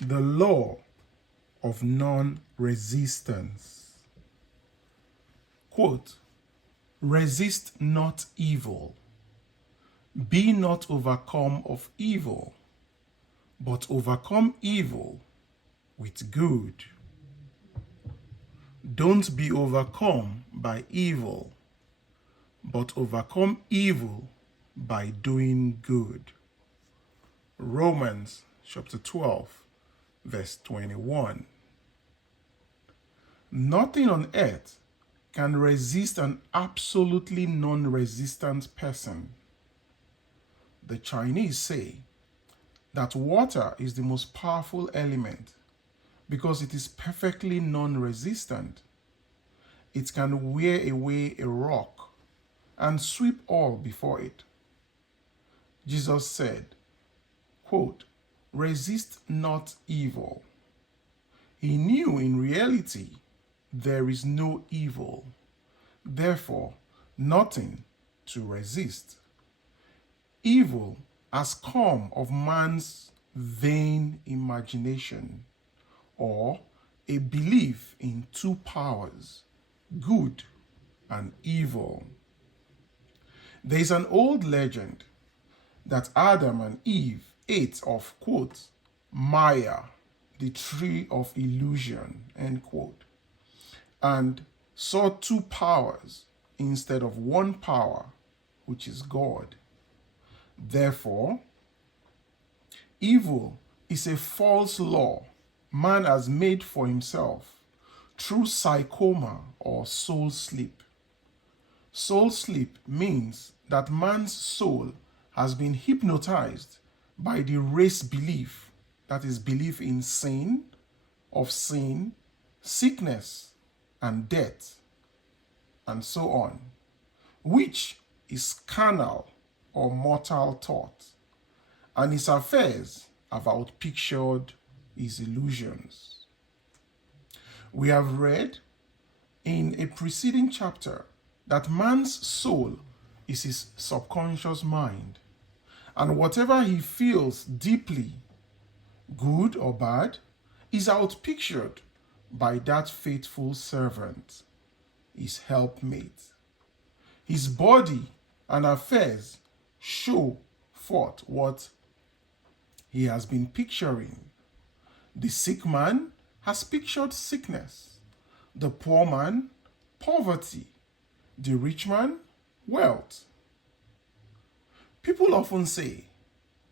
The law of non-resistance. Quote, resist not evil. Be not overcome of evil, but overcome evil with good. Don't be overcome by evil, but overcome evil by doing good. Romans chapter 12, verse 21. Nothing on earth can resist an absolutely non-resistant person. The Chinese say that water is the most powerful element because it is perfectly non-resistant. It can wear away a rock and sweep all before it. Jesus said, quote, resist not evil. He knew in reality there is no evil, therefore nothing to resist. Evil has come of man's vain imagination, or a belief in two powers, good and evil. There is an old legend that Adam and Eve ate of, quote, Maya, the tree of illusion, end quote, and saw two powers instead of one power, which is God. Therefore, evil is a false law man has made for himself through psychoma or soul sleep. Soul sleep means that man's soul has been hypnotized by the race belief, that is, belief in sin, sickness, and death, and so on, which is carnal or mortal thought, and his affairs have outpictured his illusions. We have read in a preceding chapter that man's soul is his subconscious mind, and whatever he feels deeply, good or bad, is outpictured by that faithful servant, his helpmate. His body and affairs show forth what he has been picturing. The sick man has pictured sickness, the poor man, poverty, the rich man, wealth. People often say,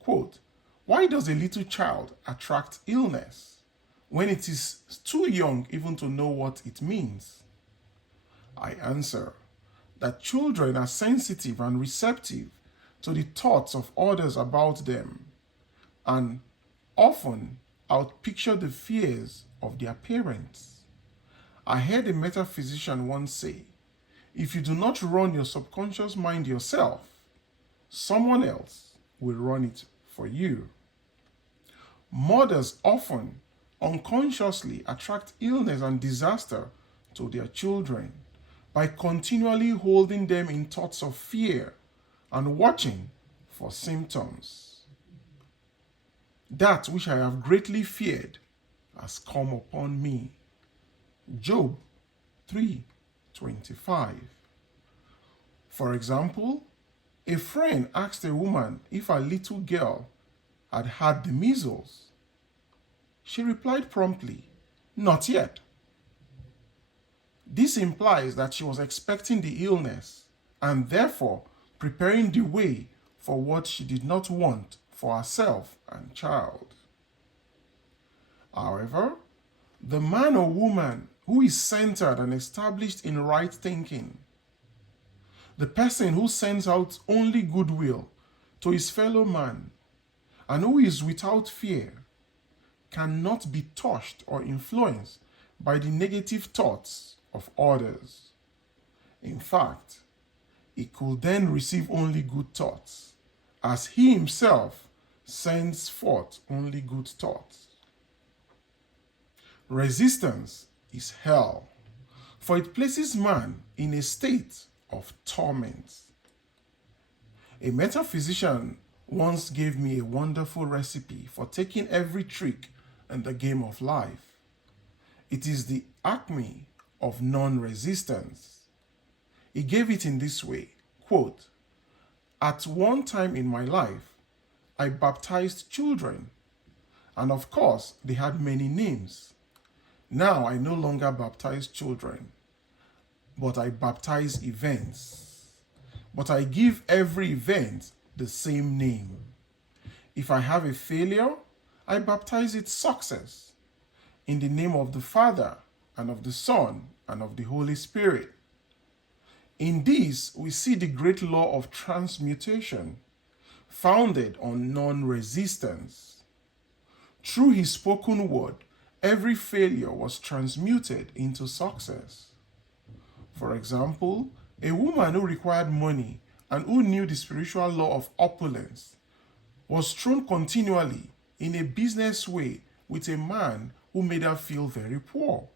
quote, why does a little child attract illness when it is too young even to know what it means? I answer that children are sensitive and receptive to the thoughts of others about them, and often outpicture the fears of their parents. I heard a metaphysician once say, if you do not run your subconscious mind yourself, someone else will run it for you. Mothers often unconsciously attract illness and disaster to their children by continually holding them in thoughts of fear and watching for symptoms. That which I have greatly feared has come upon me. Job 3:25. For example, a friend asked a woman if her little girl had had the measles. She replied promptly, not yet. This implies that she was expecting the illness and therefore preparing the way for what she did not want for herself and child. However, the man or woman who is centered and established in right thinking, the person who sends out only goodwill to his fellow man and who is without fear, cannot be touched or influenced by the negative thoughts of others. In fact, he could then receive only good thoughts, as he himself sends forth only good thoughts. Resistance is hell, for it places man in a state of torment. A metaphysician once gave me a wonderful recipe for taking every trick in the game of life. It is the acme of non-resistance. He gave it in this way, quote, "At one time in my life, I baptized children, and of course, they had many names. Now I no longer baptize children, but I baptize events. But I give every event the same name. If I have a failure, I baptize it success. In the name of the Father, and of the Son, and of the Holy Spirit." In this, we see the great law of transmutation, founded on non-resistance. Through his spoken word, every failure was transmuted into success. For example, a woman who required money and who knew the spiritual law of opulence was thrown continually in a business way with a man who made her feel very poor.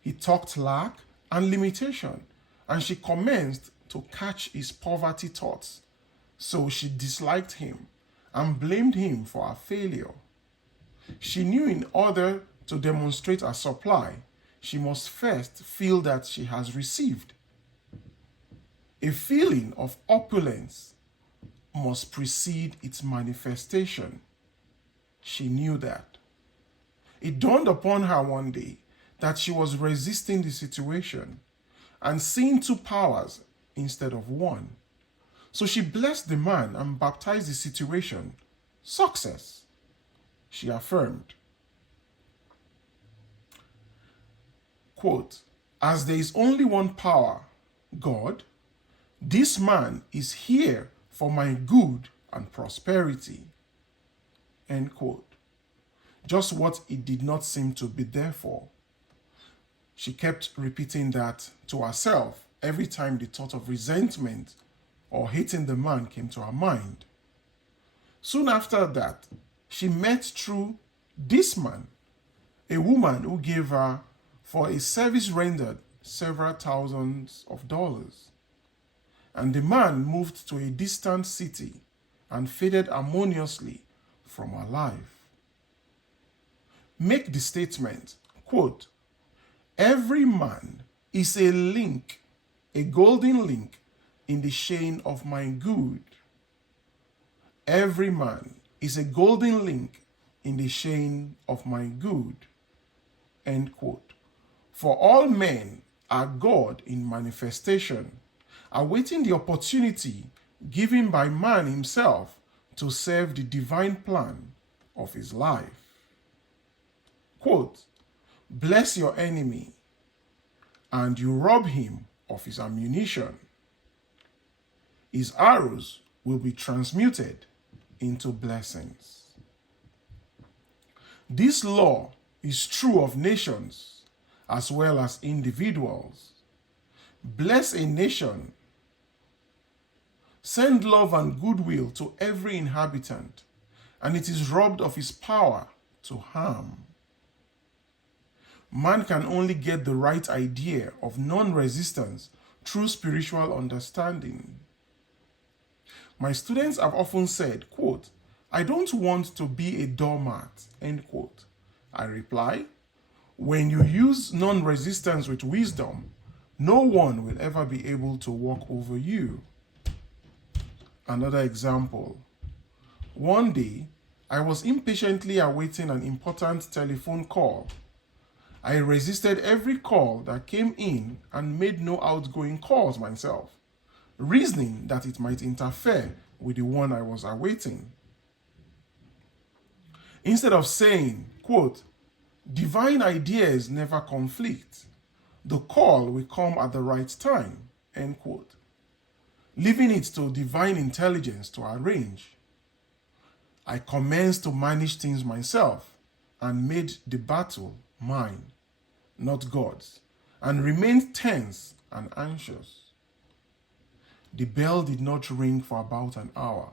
He talked lack and limitation, and she commenced to catch his poverty thoughts. So she disliked him and blamed him for her failure. She knew in order to demonstrate her supply, she must first feel that she has received. A feeling of opulence must precede its manifestation. She knew that. It dawned upon her one day that she was resisting the situation and seeing two powers instead of one. So she blessed the man and baptized the situation success. She affirmed, quote, "As there is only one power, God, this man is here for my good and prosperity." End quote. Just what it did not seem to be there for. She kept repeating that to herself every time the thought of resentment or hating the man came to her mind. Soon after that, she met through this man, a woman who gave her for a service rendered several thousands of dollars. And the man moved to a distant city and faded harmoniously from her life. Make the statement, quote, "Every man is a link, a golden link in the chain of my good." Every man is a golden link in the chain of my good. End quote. For all men are God in manifestation, awaiting the opportunity given by man himself to serve the divine plan of his life. Quote, "Bless your enemy, and you rob him of his ammunition. His arrows will be transmuted into blessings." This law is true of nations as well as individuals. Bless a nation. Send love and goodwill to every inhabitant, and it is robbed of his power to harm. Man can only get the right idea of non-resistance through spiritual understanding. My students have often said, quote, "I don't want to be a doormat," end quote. I reply, when you use non-resistance with wisdom, no one will ever be able to walk over you. Another example. One day, I was impatiently awaiting an important telephone call. I resisted every call that came in and made no outgoing calls myself, reasoning that it might interfere with the one I was awaiting. Instead of saying, quote, "Divine ideas never conflict. The call will come at the right time," end quote, leaving it to divine intelligence to arrange. I commenced to manage things myself and made the battle mine, not God's, and remained tense and anxious. The bell did not ring for about an hour,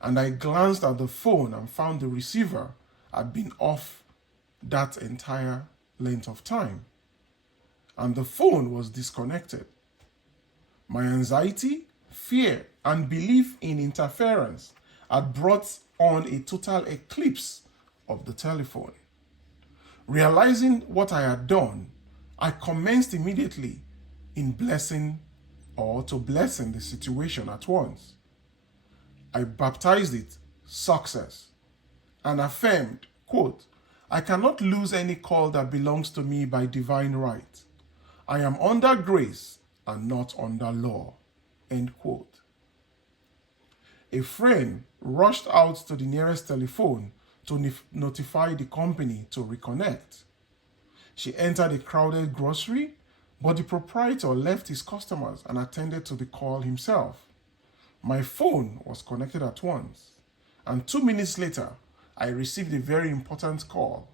and I glanced at the phone and found the receiver had been off that entire length of time, and the phone was disconnected. My anxiety, fear, and belief in interference had brought on a total eclipse of the telephone. Realizing what I had done, I commenced immediately in blessing the situation at once. I baptized it success and affirmed, quote, I cannot lose any call that belongs to me by divine right. I am under grace and not under law, end quote. A friend rushed out to the nearest telephone to notify the company to reconnect. She entered a crowded grocery, but the proprietor left his customers and attended to the call himself. My phone was connected at once, and 2 minutes later, I received a very important call,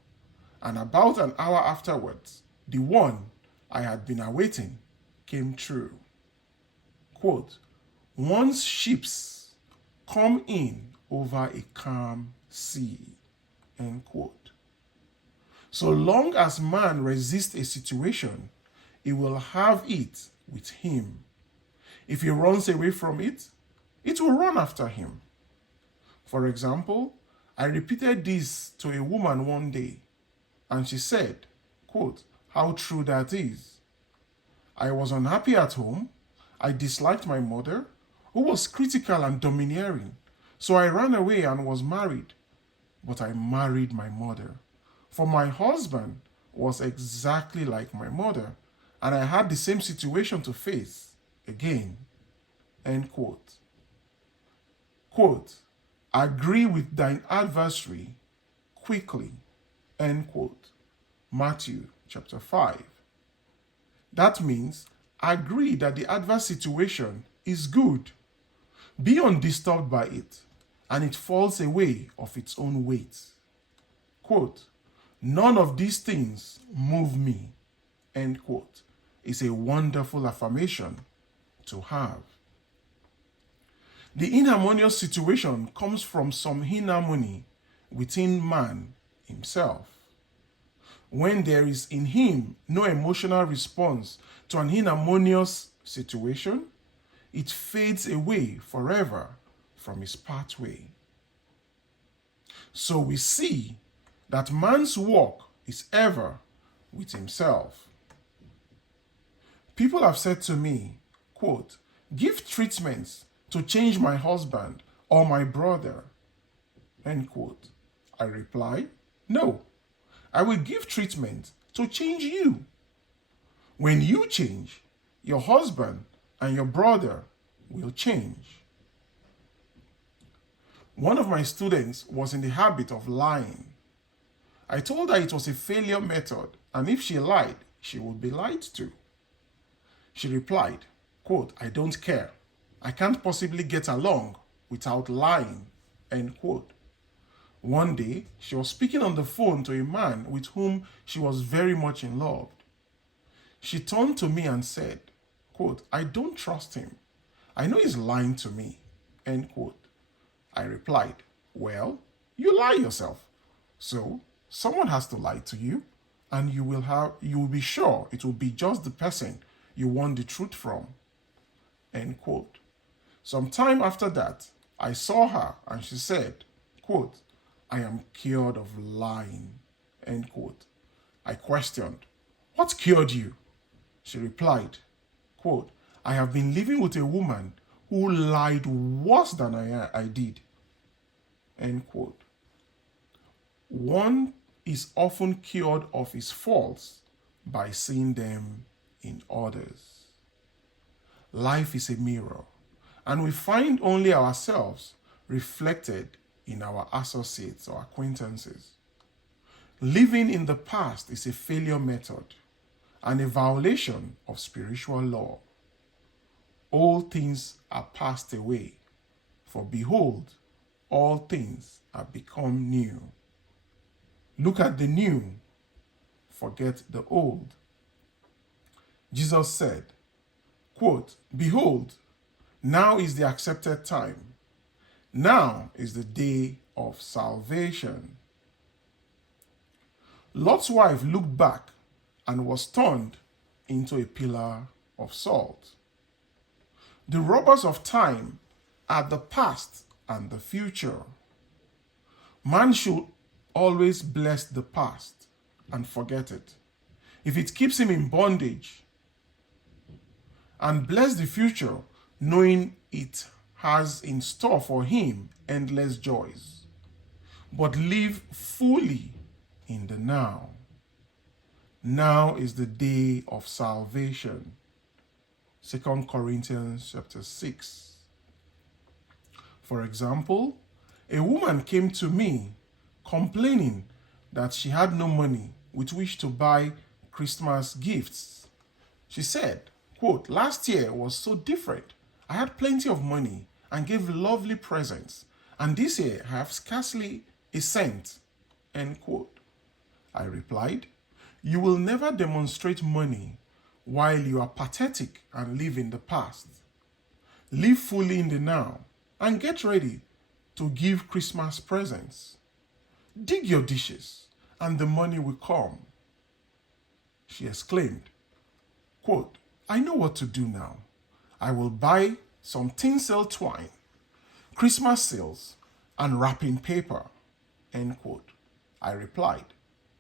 and about an hour afterwards, the one I had been awaiting came true. Quote, once ships come in over a calm sea, end quote. So long as man resists a situation, he will have it with him. If he runs away from it, it will run after him. For example, I repeated this to a woman one day, and she said, quote, how true that is. I was unhappy at home. I disliked my mother, who was critical and domineering. So I ran away and was married. But I married my mother. For my husband was exactly like my mother, and I had the same situation to face again. End quote. Quote, agree with thine adversary quickly. End quote. Matthew chapter 5. That means agree that the adverse situation is good. Be undisturbed by it, and it falls away of its own weight. Quote, none of these things move me. End quote. Is a wonderful affirmation to have. The inharmonious situation comes from some inharmony within man himself. When there is in him no emotional response to an inharmonious situation, it fades away forever from his pathway. So we see that man's walk is ever with himself. People have said to me, quote, give treatments to change my husband or my brother, end quote. I reply, no, I will give treatment to change you. When you change, your husband and your brother will change. One of my students was in the habit of lying. I told her it was a failure method, and if she lied, she would be lied to. She replied, quote, I don't care. I can't possibly get along without lying, end quote. One day, she was speaking on the phone to a man with whom she was very much in love. She turned to me and said, quote, I don't trust him. I know he's lying to me, end quote. I replied, well, you lie yourself. So, someone has to lie to you, and you will be sure it will be just the person you want the truth from, end quote. Some time after that, I saw her and she said, quote, I am cured of lying, end quote. I questioned, what cured you? She replied, quote, I have been living with a woman who lied worse than I did, end quote. One is often cured of his faults by seeing them in others. Life is a mirror, and we find only ourselves reflected in our associates or acquaintances. Living in the past is a failure method and a violation of spiritual law. All things are passed away, for behold, all things are become new. Look at the new, forget the old. Jesus said, quote, behold, now is the accepted time. Now is the day of salvation. Lot's wife looked back and was turned into a pillar of salt. The robbers of time are the past and the future. Man should always bless the past and forget it, if it keeps him in bondage, and bless the future, knowing it has in store for him endless joys, but live fully in the now. Now is the day of salvation. 2 Corinthians chapter 6. For example, a woman came to me complaining that she had no money with which to buy Christmas gifts. She said, quote, "Last year was so different. I had plenty of money and gave lovely presents, and this year I have scarcely a cent." End quote. I replied, "You will never demonstrate money while you are pathetic and live in the past. Live fully in the now and get ready to give Christmas presents. Dig your dishes and the money will come." She exclaimed, quote, "I know what to do now. I will buy some tinsel twine, Christmas seals, and wrapping paper." End quote. I replied,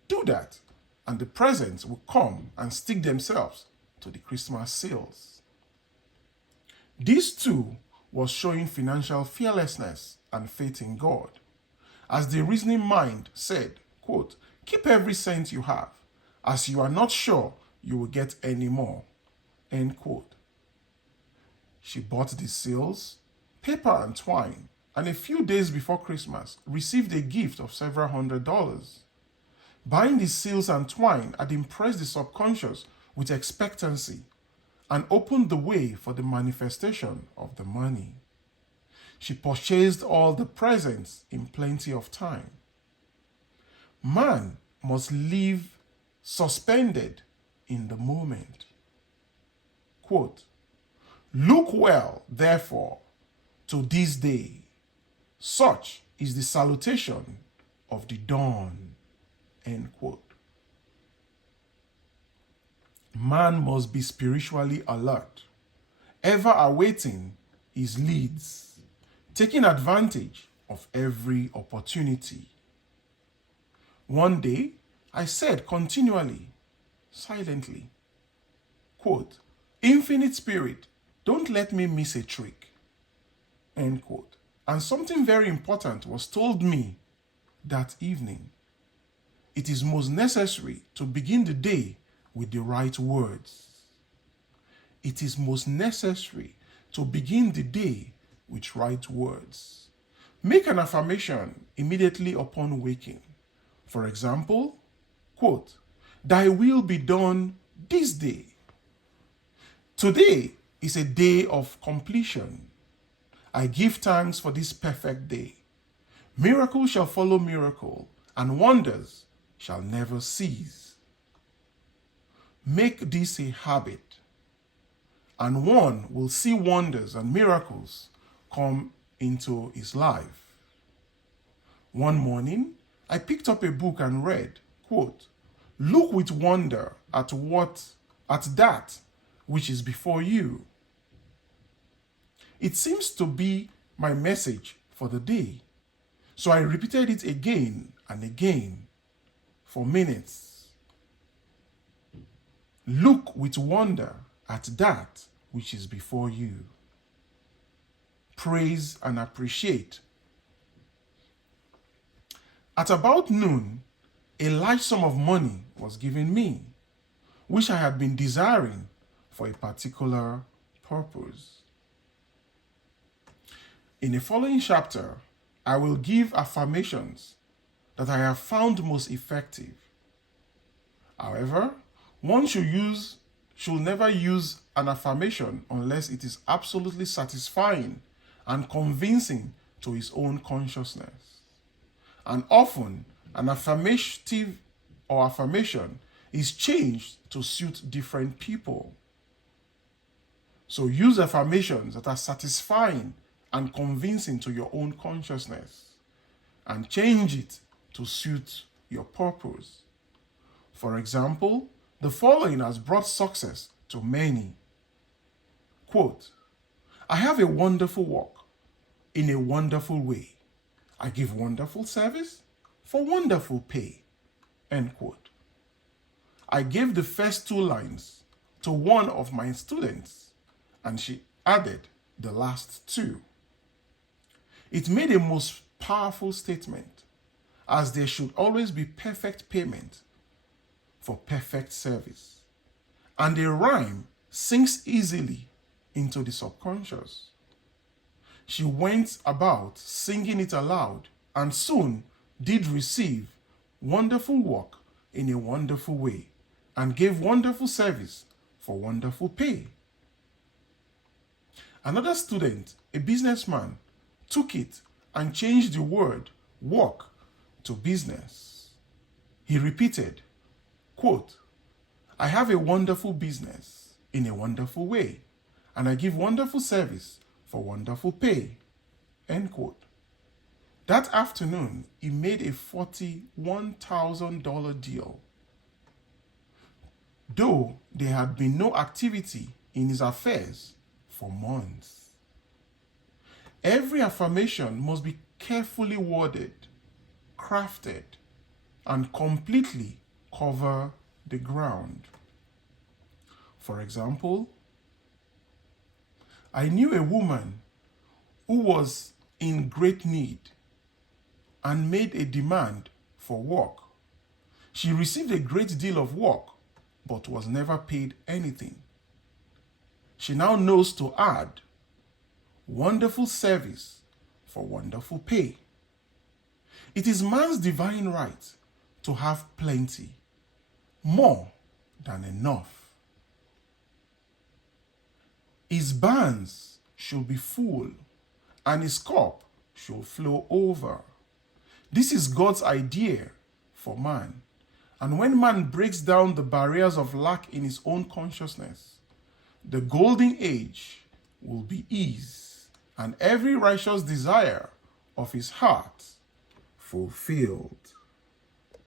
"Do that, and the presents will come and stick themselves to the Christmas seals." This too was showing financial fearlessness and faith in God. As the reasoning mind said, quote, "Keep every cent you have, as you are not sure you will get any more." End quote. She bought the seals, paper and twine, and a few days before Christmas received a gift of several $100s. Buying the seals and twine had impressed the subconscious with expectancy and opened the way for the manifestation of the money. She purchased all the presents in plenty of time. Man must live suspended in the moment. Quote, "Look well, therefore, to this day. Such is the salutation of the dawn." End quote. Man must be spiritually alert, ever awaiting his leads, taking advantage of every opportunity. One day, I said continually, silently, quote, "Infinite Spirit, don't let me miss a trick." End quote. And something very important was told me that evening. It is most necessary to begin the day with the right words. It is most necessary to begin the day with right words. Make an affirmation immediately upon waking. For example, quote, "Thy will be done this day. Today is a day of completion. I give thanks for this perfect day. Miracle shall follow miracle, and wonders shall never cease." Make this a habit, and one will see wonders and miracles come into his life. One morning, I picked up a book and read, quote, "Look with wonder at that which is before you." It seems to be my message for the day, so I repeated it again and again for minutes. Look with wonder at that which is before you. Praise and appreciate. At about noon, a large sum of money was given me, which I had been desiring for a particular purpose. In the following chapter, I will give affirmations that I have found most effective. However, one should never use an affirmation unless it is absolutely satisfying and convincing to his own consciousness. And often, an affirmative or affirmation is changed to suit different people. So use affirmations that are satisfying and convincing to your own consciousness, and change it to suit your purpose. For example, the following has brought success to many. Quote, "I have a wonderful work in a wonderful way. I give wonderful service for wonderful pay. End quote. I gave the first two lines to one of my students, and she added the last two. It made a most powerful statement, as there should always be perfect payment for perfect service. And a rhyme sinks easily into the subconscious. She went about singing it aloud and soon did receive wonderful work in a wonderful way and gave wonderful service for wonderful pay. Another student, a businessman, took it and changed the word work to business. He repeated, quote, I have a wonderful business in a wonderful way, and I give wonderful service for wonderful pay. End quote. That afternoon, he made a $41,000 deal. Though there had been no activity in his affairs for months. Every affirmation must be carefully worded, crafted, and completely cover the ground. For example, I knew a woman who was in great need and made a demand for work. She received a great deal of work, but was never paid anything. She now knows to add wonderful service for wonderful pay. It is man's divine right to have plenty, more than enough. His barns should be full, and his cup should flow over. This is God's idea for man. And when man breaks down the barriers of lack in his own consciousness, the golden age will be ease, and every righteous desire of his heart fulfilled.